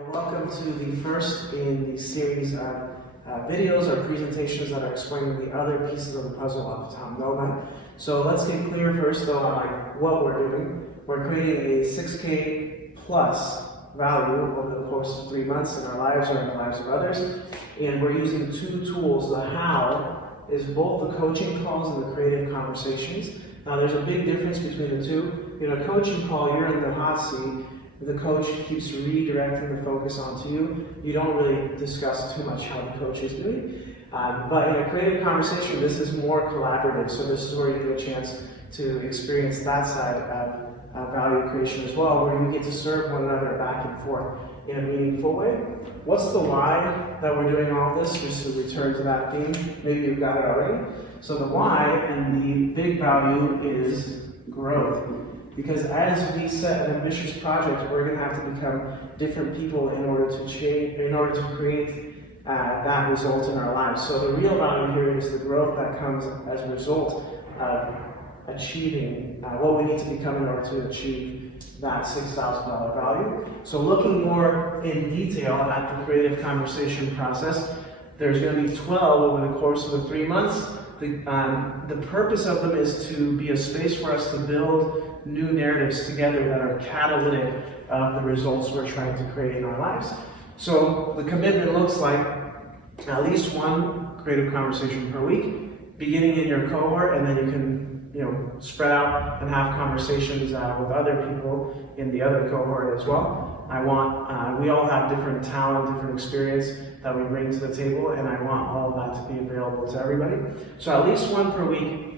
Welcome to the first in the series of videos or presentations that are explaining the other pieces of the puzzle of Tom Nova. So let's get clear first though on what we're doing. We're creating a 6K plus value over the course of 3 months in our lives or in the lives of others. And we're using two tools. The how is both the coaching calls and the creative conversations. Now there's a big difference between the two. In a coaching call, you're in the hot seat. The coach keeps redirecting the focus onto you. You don't really discuss too much how the coach is doing. But in a creative conversation, this is more collaborative. So this is where you get a chance to experience that side of value creation as well, where you get to serve one another back and forth in a meaningful way. What's the why that we're doing all this? Just to return to that theme. Maybe you've got it already. So the why and the big value is growth. Because as we set an ambitious project, we're going to have to become different people in order to change, in order to create that result in our lives. So the real value here is the growth that comes as a result of achieving what we need to become in order to achieve that $6,000 value. So looking more in detail at the creative conversation process, there's going to be 12 over the course of the 3 months. The purpose of them is to be a space for us to build new narratives together that are catalytic of the results we're trying to create in our lives. So the commitment looks like at least one creative conversation per week, beginning in your cohort, and then you can spread out and have conversations with other people in the other cohort as well. We all have different talent, different experience that we bring to the table, and I want all of that to be available to everybody. So at least one per week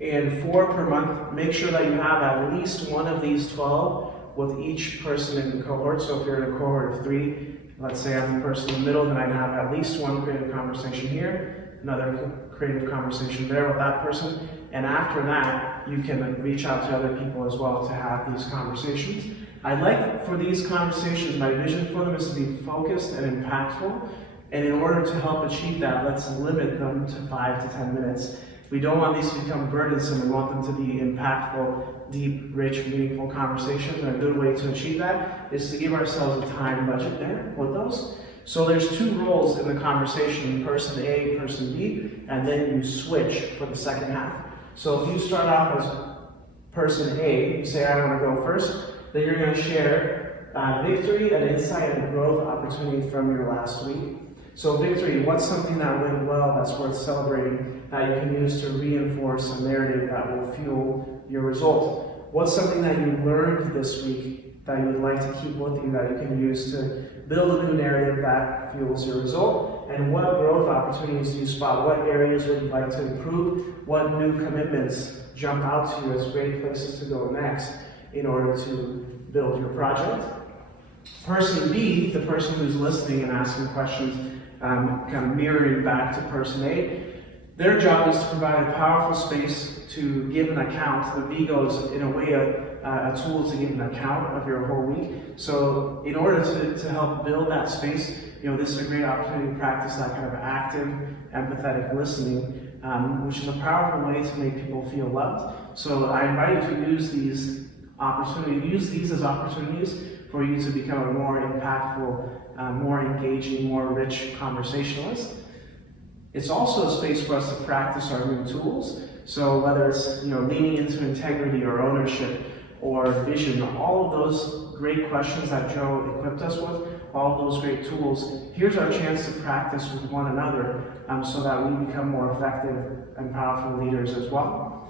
and 4 per month. Make sure that you have at least one of these 12 with each person in the cohort. So if you're in a cohort of 3, let's say I'm the person in the middle, then I'd have at least one creative conversation here, another creative conversation there with that person, and after that, you can reach out to other people as well to have these conversations. I'd like for these conversations, my vision for them is to be focused and impactful, and in order to help achieve that, let's limit them to 5 to 10 minutes. We don't want these to become burdensome. We want them to be impactful, deep, rich, meaningful conversations. And a good way to achieve that is to give ourselves a time budget there with those. So there's 2 roles in the conversation, person A, person B, and then you switch for the second half. So if you start off as person A, you say, I want to go first, then you're going to share victory, an insight, and a growth opportunity from your last week. So victory, what's something that went well that's worth celebrating that you can use to reinforce a narrative that will fuel your result? What's something that you learned this week that you'd like to keep with you that you can use to build a new narrative that fuels your result? And what growth opportunities do you spot? What areas would you like to improve? What new commitments jump out to you as great places to go next in order to build your project? Person B, the person who's listening and asking questions, kind of mirroring back to person A, their job is to provide a powerful space to give an account. The V goes in a way a tool to give an account of your whole week. So in order to help build that space, this is a great opportunity to practice that kind of active, empathetic listening, which is a powerful way to make people feel loved. So I invite you to use these as opportunities for you to become a more impactful, more engaging, more rich conversationalist. It's also a space for us to practice our new tools. So whether it's leaning into integrity or ownership or vision, all of those great questions that Joe equipped us with, all of those great tools, here's our chance to practice with one another so that we become more effective and powerful leaders as well.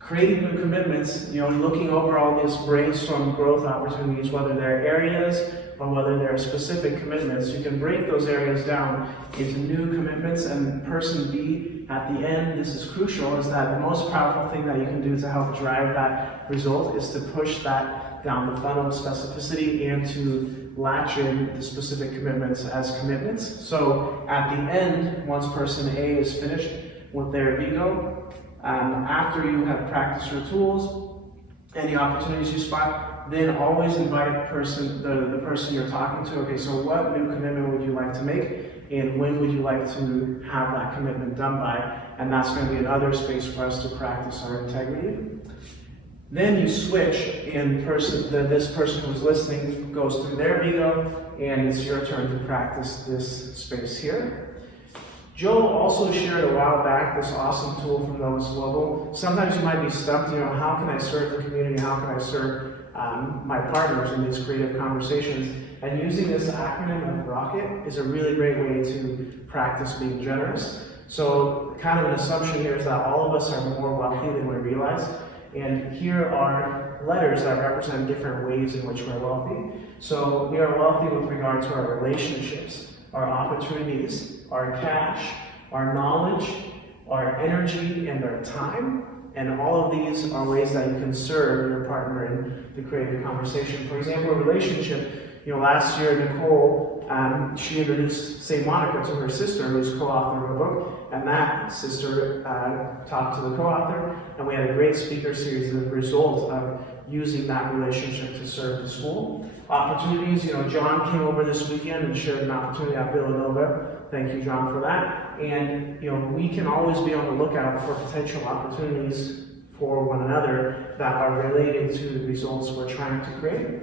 Creating new commitments, looking over all these brainstorm growth opportunities, whether they're areas or whether they're specific commitments, you can break those areas down into new commitments. And person B, at the end, this is crucial, is that the most powerful thing that you can do to help drive that result is to push that down the funnel of specificity and to latch in the specific commitments as commitments. So at the end, once person A is finished with their Vigo, after you have practiced your tools, any opportunities you spot, then always invite the person you're talking to. Okay, so what new commitment would you like to make, and when would you like to have that commitment done by? And that's going to be another space for us to practice our integrity. Then you switch, and this person who's listening goes through their video, and it's your turn to practice this space here. Joe also shared a while back this awesome tool from Novus Global. Sometimes you might be stumped, how can I serve the community? How can I serve my partners in these creative conversations? And using this acronym of ROCKET is a really great way to practice being generous. So kind of an assumption here is that all of us are more wealthy than we realize. And here are letters that represent different ways in which we're wealthy. So we are wealthy with regard to our relationships, our opportunities, our cash, our knowledge, our energy, and our time. And all of these are ways that you can serve your partner in the creative conversation. For example, a relationship. Last year, Nicole, she introduced St. Monica to her sister, who's co-author of a book, and that sister talked to the co-author, and we had a great speaker series as a result of using that relationship to serve the school. Opportunities, John came over this weekend and shared an opportunity at Villanova. Thank you, John, for that. And, we can always be on the lookout for potential opportunities for one another that are related to the results we're trying to create.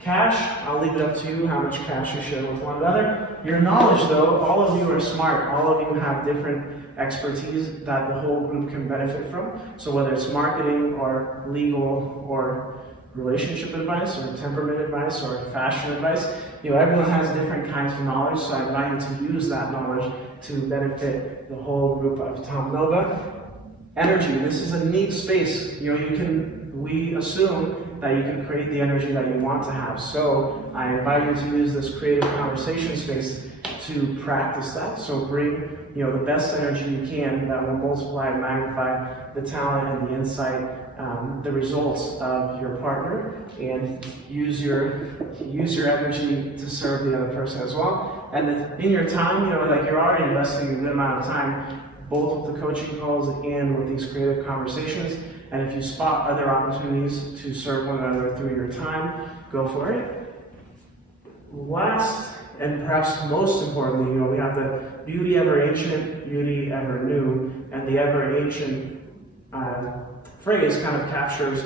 Cash, I'll leave it up to you how much cash you share with one another. Your knowledge, though, all of you are smart. All of you have different expertise that the whole group can benefit from. So whether it's marketing or legal or relationship advice or temperament advice or fashion advice, everyone has different kinds of knowledge. So I invite you to use that knowledge to benefit the whole group of Tom Nova. Energy, this is a neat space. We assume that you can create the energy that you want to have. So I invite you to use this creative conversation space to practice that. So bring the best energy you can that will multiply and magnify the talent and the insight, the results of your partner, and use your energy to serve the other person as well. And in your time, you're already investing a good amount of time, both with the coaching calls and with these creative conversations. And if you spot other opportunities to serve one another through your time, go for it. Last, and perhaps most importantly, we have the beauty ever ancient, beauty ever new, and the ever ancient phrase kind of captures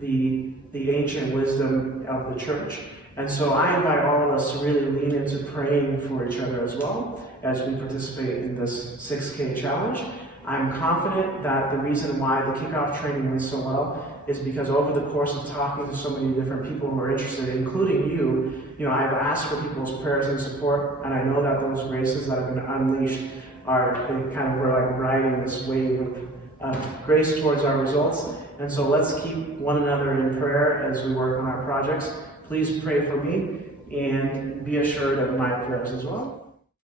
the ancient wisdom of the church. And so I invite all of us to really lean into praying for each other as well as we participate in this 6K challenge. I'm confident that the reason why the kickoff training went so well is because over the course of talking to so many different people who are interested, including you, I've asked for people's prayers and support, and I know that those graces that have been unleashed we're like riding this wave of grace towards our results. And so let's keep one another in prayer as we work on our projects. Please pray for me and be assured of my prayers as well.